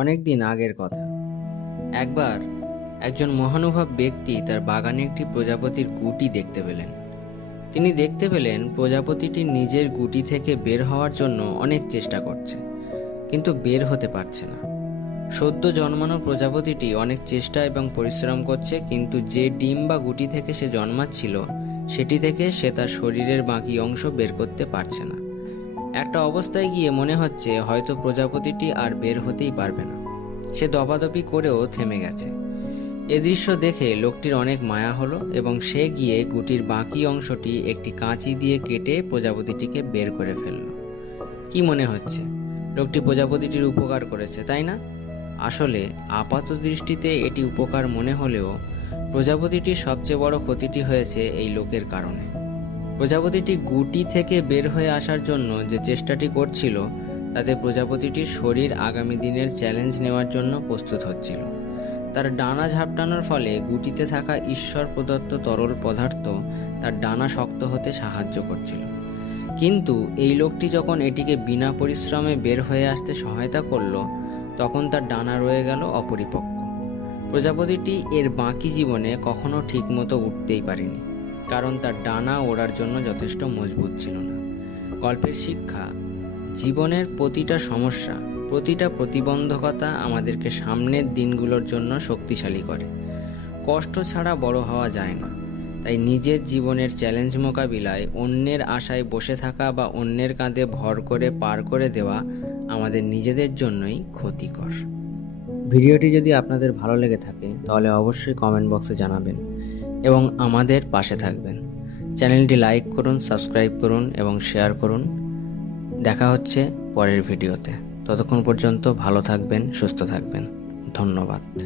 অনেক দিন আগের কথা। একবার একজন মহানুভব ব্যক্তি তার বাগানে একটি প্রজাপতির গুটি দেখতে পেলেন। তিনি দেখতে পেলেন প্রজাপতিটি নিজের গুটি থেকে বের হওয়ার জন্য অনেক চেষ্টা করছে, কিন্তু বের হতে পারছে না। সদ্য জন্মানো প্রজাপতিটি অনেক চেষ্টা এবং পরিশ্রম করছে, কিন্তু যে ডিম বা গুটি থেকে সে জন্মাচ্ছিল, সেটি থেকে সে তার শরীরের বাকি অংশ বের করতে পারছে না। একটা অবস্থায় গিয়ে মনে হচ্ছে হয়তো প্রজাপতিটি আর বের হতেই পারবে না। সে দপাদপি করেও থেমে গেছে। এ দৃশ্য দেখে লোকটির অনেক মায়া হলো এবং সে গিয়ে গুটির বাকি অংশটি একটি কাঁচি দিয়ে কেটে প্রজাপতিটিকে বের করে ফেলল। কি মনে হচ্ছে? লোকটি প্রজাপতিটির উপকার করেছে, তাই না? আসলে আপাত দৃষ্টিতে এটি উপকার মনে হলেও প্রজাপতিটির সবচেয়ে বড় ক্ষতিটি হয়েছে এই লোকের কারণে। প্রজাপতিটি গুটি থেকে বের হয়ে আসার জন্য যে চেষ্টাটি করছিল, তাতে প্রজাপতিটির শরীর আগামী দিনের চ্যালেঞ্জ নেওয়ার জন্য প্রস্তুত হচ্ছিল। তার ডানা ঝাপটানোর ফলে গুটিতে থাকা ঈশ্বর প্রদত্ত তরল পদার্থ তার ডানা শক্ত হতে সাহায্য করছিল। কিন্তু এই লোকটি যখন এটিকে বিনা পরিশ্রমে বের হয়ে আসতে সহায়তা করল, তখন তার ডানা রয়ে গেল অপরিপক্ক। প্রজাপতিটি এর বাকি জীবনে কখনো ঠিকমতো উঠতেই পারেনি। কারণ তার ডানা ওড়ার জন্য যথেষ্ট মজবুত ছিল না। গল্পের শিক্ষা, জীবনের প্রতিটা সমস্যা, প্রতিটা প্রতিবন্ধকতা আমাদেরকে সামনের দিনগুলোর জন্য শক্তিশালী করে। কষ্ট ছাড়া বড় হওয়া যায় না। তাই নিজের জীবনের চ্যালেঞ্জ মোকাবিলায় অন্যের আশায় বসে থাকা বা অন্যের কাঁধে ভর করে পার করে দেওয়া আমাদের নিজেদের জন্যই ক্ষতিকর। ভিডিওটি যদি আপনাদের ভালো লেগে থাকে, তাহলে অবশ্যই কমেন্ট বক্সে জানাবেন। এবং আমাদের পাশে থাকবেন। চ্যানেলটি লাইক করুন, সাবস্ক্রাইব করুন এবং শেয়ার করুন। দেখা হচ্ছে পরের ভিডিওতে। ততক্ষণ পর্যন্ত ভালো থাকবেন, সুস্থ থাকবেন। ধন্যবাদ।